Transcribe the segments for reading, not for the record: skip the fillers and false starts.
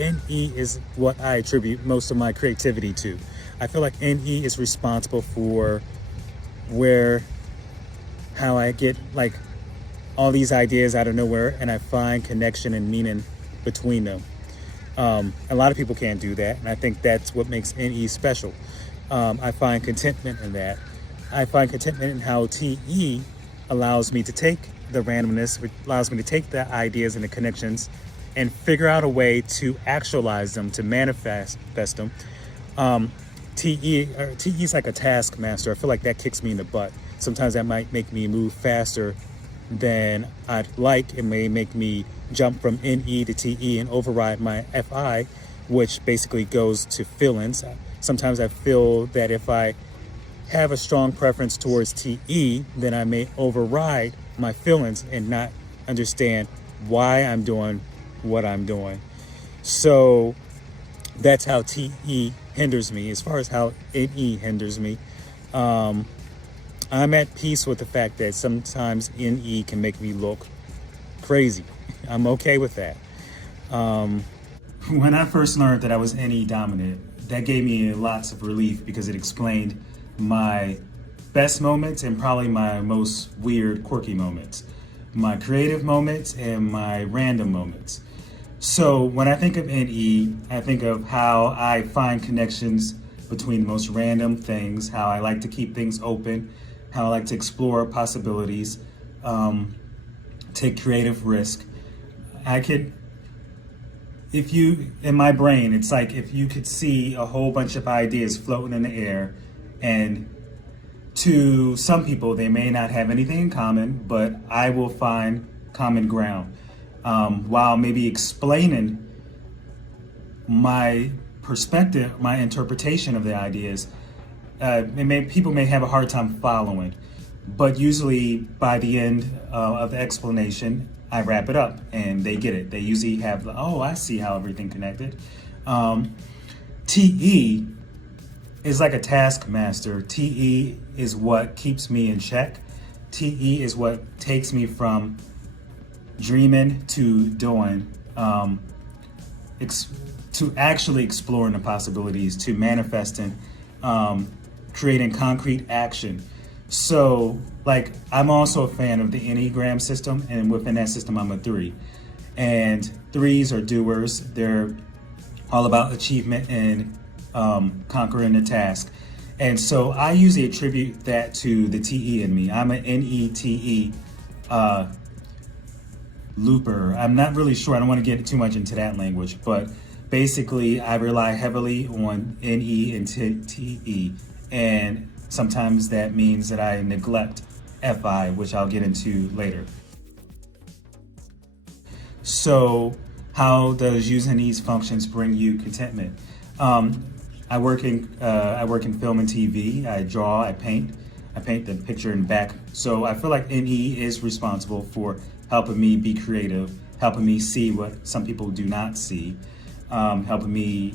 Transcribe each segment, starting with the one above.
NE is what I attribute most of my creativity to. I feel like NE is responsible for how I get like all these ideas out of nowhere and I find connection and meaning between them. A lot of people can't do that, and I think that's what makes NE special. I find contentment in that. I find contentment in how TE allows me to take the randomness, which allows me to take the ideas and the connections and figure out a way to actualize them, to manifest them. TE is like a taskmaster. I feel like that kicks me in the butt. Sometimes that might make me move faster than I'd like. It may make me jump from NE to TE and override my FI, which basically goes to feelings. Sometimes I feel that if I have a strong preference towards TE, then I may override my feelings and not understand why I'm doing what I'm doing. So that's how TE hinders me. As far as how NE hinders me, I'm at peace with the fact that sometimes NE can make me look crazy. I'm okay with that. When I first learned that I was NE dominant, that gave me lots of relief because it explained my best moments and probably my most weird, quirky moments, my creative moments and my random moments. So when I think of NE, I think of how I find connections between the most random things, how I like to keep things open, how I like to explore possibilities, take creative risk. In my brain, it's like if you could see a whole bunch of ideas floating in the air, and to some people, they may not have anything in common, but I will find common ground. While maybe explaining my perspective, my interpretation of the ideas, people may have a hard time following, but usually by the end of the explanation, I wrap it up and they get it. They usually have, oh, I see how everything connected. TE is like a taskmaster. TE is what keeps me in check. TE is what takes me from dreaming to doing, to actually exploring the possibilities, to manifesting, creating concrete action. So, like, I'm also a fan of the Enneagram system, and within that system, I'm a 3. And 3s are doers. They're all about achievement and conquering the task. And so I usually attribute that to the TE in me. I'm an NETE looper. I'm not really sure. I don't want to get too much into that language, but basically I rely heavily on NE and TE. And sometimes that means that I neglect FI, which I'll get into later. So how does using these functions bring you contentment? I work in film and TV. I draw, I paint the picture in the back. So I feel like NE is responsible for helping me be creative, helping me see what some people do not see, helping me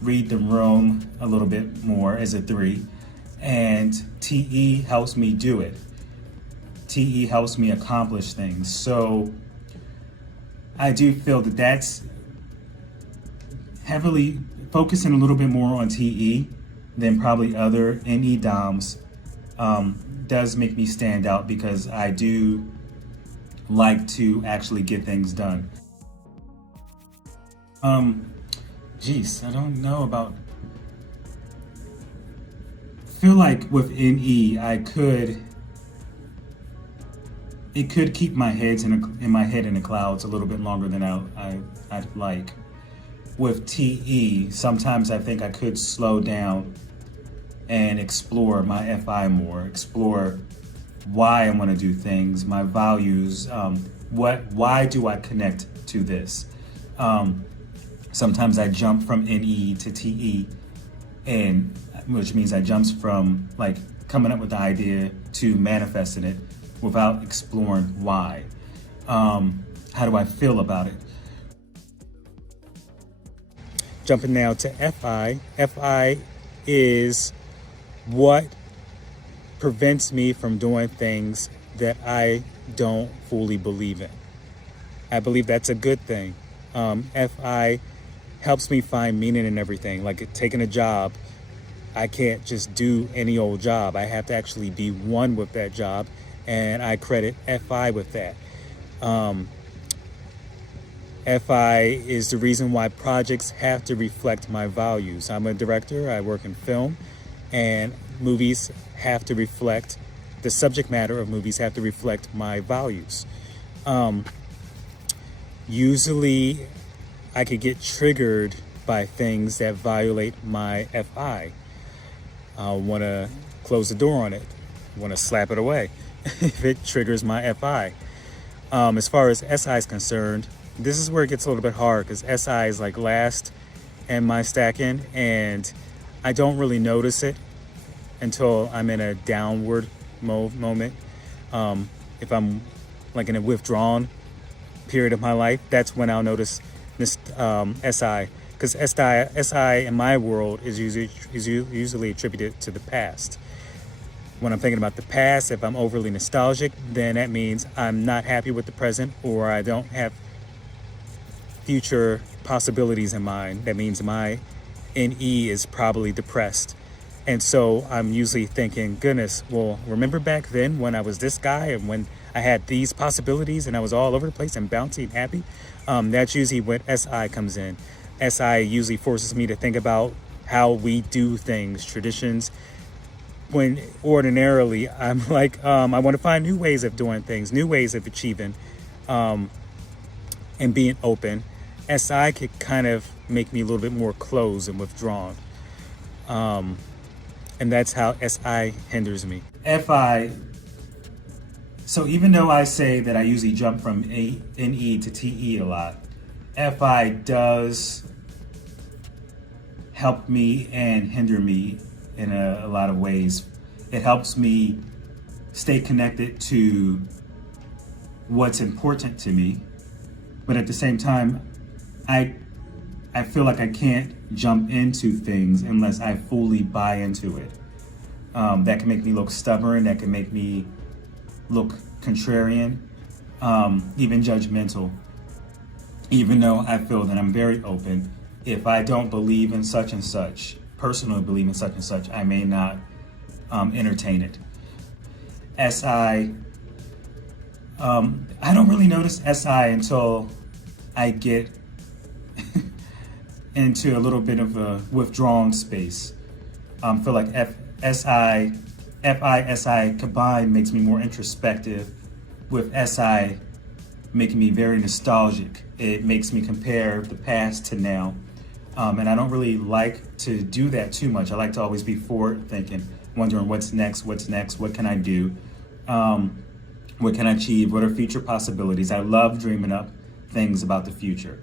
read the room a little bit more as a 3. And TE helps me do it. TE helps me accomplish things. So I do feel that that's heavily focusing a little bit more on TE than probably other NE DOMs does make me stand out because I do like to actually get things done. I don't know about. I feel like with NE, it could keep my head in the clouds a little bit longer than I'd like. With TE, sometimes I think I could slow down and explore my FI more, explore why I want to do things, my values, why do I connect to this? Sometimes I jump from NE to TE, which means I jump from like coming up with the idea to manifesting it without exploring why. How do I feel about it? Jumping now to FI. FI is what prevents me from doing things that I don't fully believe in. I believe that's a good thing. FI helps me find meaning in everything. Like taking a job, I can't just do any old job. I have to actually be one with that job, and I credit FI with that. FI is the reason why projects have to reflect my values. I'm a director, I work in film, and movies have to reflect, the subject matter of movies have to reflect my values. Usually I could get triggered by things that violate my FI. I want to close the door on it, want to slap it away if it triggers my FI. As far as SI is concerned, this is where it gets a little bit hard because SI is like last in my stacking, and I don't really notice it until I'm in a downward moment. If I'm like in a withdrawn period of my life, that's when I'll notice this SI, because SI in my world is usually attributed to the past. When I'm thinking about the past, if I'm overly nostalgic, then that means I'm not happy with the present, or I don't have future possibilities in mind. That means my NE is probably depressed. And so I'm usually thinking, goodness, well, remember back then when I was this guy and when I had these possibilities and I was all over the place and bouncy and happy? That's usually when SI comes in. SI usually forces me to think about how we do things, traditions, when ordinarily I'm like, I want to find new ways of doing things, new ways of achieving, and being open. SI could kind of make me a little bit more closed and withdrawn. And that's how SI hinders me. FI, so even though I say that I usually jump from NE to TE a lot, FI does help me and hinder me in a lot of ways. It helps me stay connected to what's important to me, but at the same time, I feel like I can't jump into things unless I fully buy into it. That can make me look stubborn, that can make me look contrarian, even judgmental. Even though I feel that I'm very open, if I don't believe in such and such, personally believe in such and such, I may not entertain it. SI, I don't really notice SI until I get into a little bit of a withdrawn space. Feel like FI, SI combined makes me more introspective, with SI making me very nostalgic. It makes me compare the past to now. And I don't really like to do that too much. I like to always be forward thinking, wondering what's next, what can I do? What can I achieve? What are future possibilities? I love dreaming up things about the future.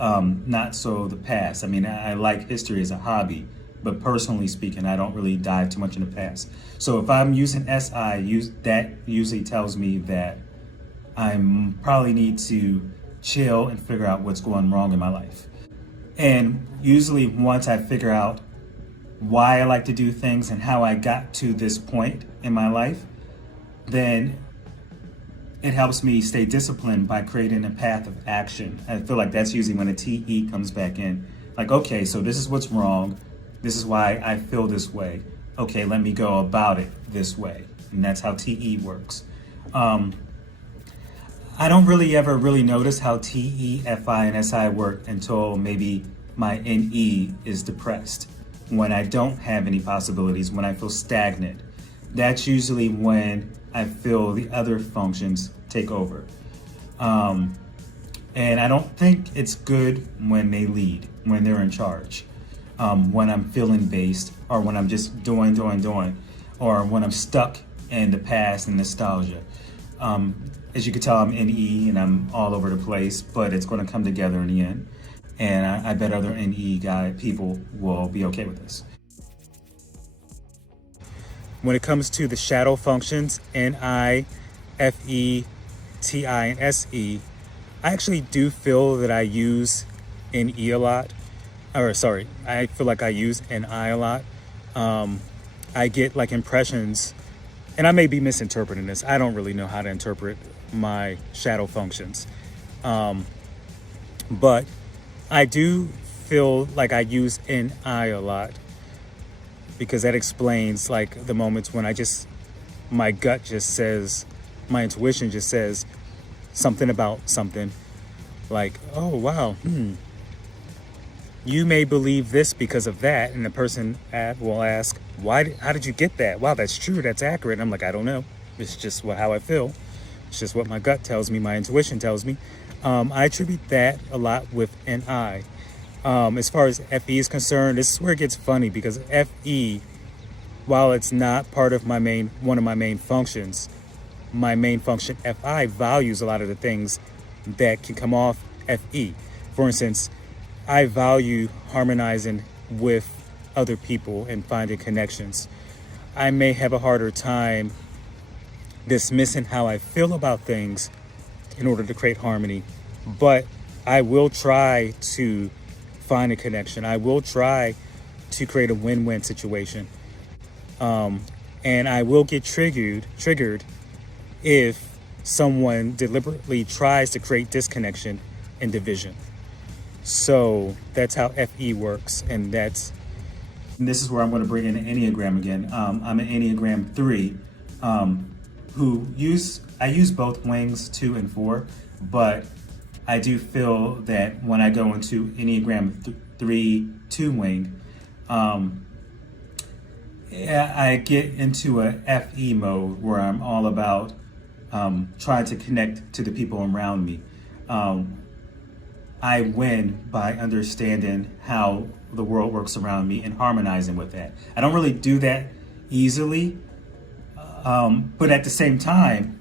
Not so the past. I mean, I like history as a hobby, but personally speaking, I don't really dive too much in the past. So if I'm using SI, that usually tells me that I probably need to chill and figure out what's going wrong in my life. And usually once I figure out why I like to do things and how I got to this point in my life, then it helps me stay disciplined by creating a path of action. I feel like that's usually when a TE comes back in. Like, okay, so this is what's wrong. This is why I feel this way. Okay, let me go about it this way. And that's how TE works. I don't really ever notice how TE, FI, and SI work until maybe my NE is depressed. When I don't have any possibilities, when I feel stagnant. That's usually when I feel the other functions take over. And I don't think it's good when they lead, when they're in charge. When I'm feeling based, or when I'm just doing, or when I'm stuck in the past and nostalgia. As you can tell, I'm NE and I'm all over the place, but it's going to come together in the end. And I bet other NE people will be okay with this. When it comes to the shadow functions, NI, FE, TI, and SE, I actually do feel that I use NE a lot. I feel like I use NI a lot. I get like impressions, and I may be misinterpreting this. I don't really know how to interpret my shadow functions. But I do feel like I use NI a lot because that explains like the moments when my gut just says, my intuition just says something about something like, oh, wow, you may believe this because of that. And the person will ask, how did you get that? Wow, that's true. That's accurate. And I'm like, I don't know. It's just how I feel. It's just what my gut tells me. My intuition tells me. I attribute that a lot with NI. As far as FE is concerned, this is where it gets funny because FE, while it's not part of one of my main functions, my main function FI values a lot of the things that can come off FE. For instance, I value harmonizing with other people and finding connections. I may have a harder time dismissing how I feel about things in order to create harmony, but I will try to find a connection. I will try to create a win-win situation. And I will get triggered if someone deliberately tries to create disconnection and division. So that's how FE works, and this is where I'm going to bring in the Enneagram again. I'm an Enneagram 3, I use both wings 2 and 4, but I do feel that when I go into Enneagram 3 2 wing, I get into a FE mode where I'm all about trying to connect to the people around me. I win by understanding how the world works around me and harmonizing with that. I don't really do that easily, but at the same time,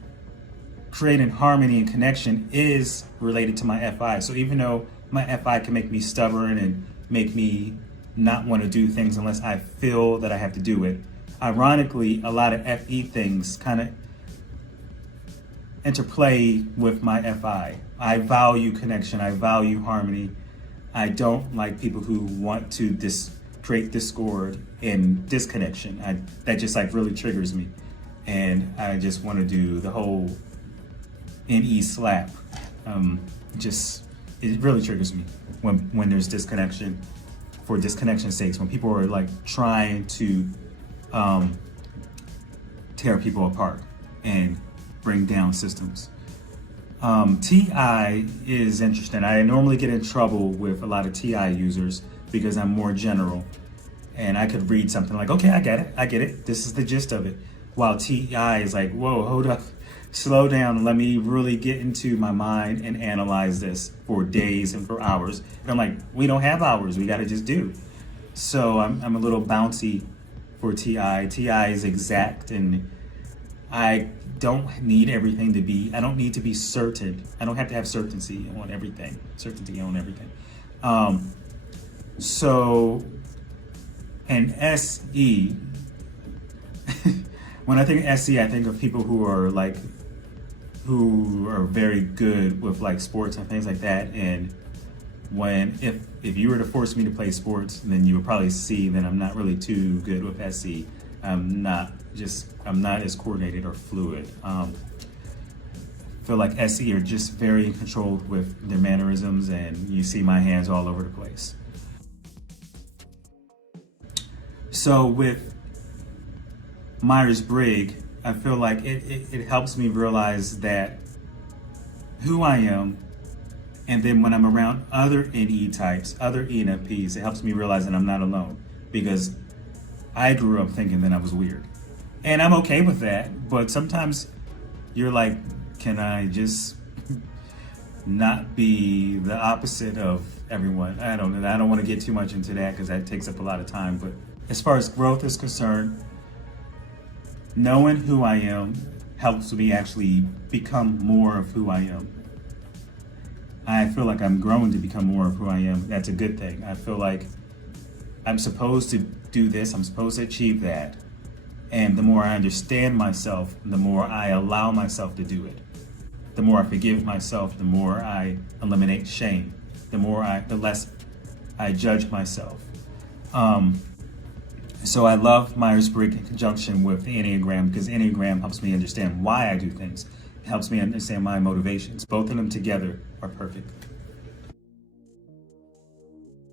creating harmony and connection is related to my FI. So even though my FI can make me stubborn and make me not want to do things unless I feel that I have to do it, ironically, a lot of FE things kind of interplay with my FI. I value connection. I value harmony. I don't like people who want to create discord and disconnection. That just like really triggers me. And I just want to do the whole NE slap. It really triggers me when there's disconnection for disconnection's sakes, when people are like trying to tear people apart and bring down systems. TI is interesting. I normally get in trouble with a lot of TI users because I'm more general, and I could read something like, okay, I get it, this is the gist of it. While TI is like, whoa, hold up, slow down, let me really get into my mind and analyze this for days and for hours. And I'm like, we don't have hours, we gotta just do. So I'm a little bouncy for TI. TI is exact, and I don't need everything to be, I don't need to be certain. I don't have to have certainty on everything. And SE, when I think of SE, I think of people who are very good with like sports and things like that. And if you were to force me to play sports, then you would probably see that I'm not really too good with SE. I'm not as coordinated or fluid. I feel like SE are just very in control with their mannerisms, and you see my hands all over the place. So with Myers-Briggs, I feel like it helps me realize that who I am, and then when I'm around other NE types, other ENFPs, it helps me realize that I'm not alone, because I grew up thinking that I was weird. And I'm okay with that, but sometimes you're like, can I just not be the opposite of everyone? I don't know. I don't want to get too much into that because that takes up a lot of time. But as far as growth is concerned, knowing who I am helps me actually become more of who I am. I feel like I'm growing to become more of who I am. That's a good thing. I feel like I'm supposed to do this, I'm supposed to achieve that. And the more I understand myself, the more I allow myself to do it. The more I forgive myself, the more I eliminate shame. The less I judge myself. So I love Myers-Briggs in conjunction with the Enneagram, because the Enneagram helps me understand why I do things. It helps me understand my motivations. Both of them together are perfect.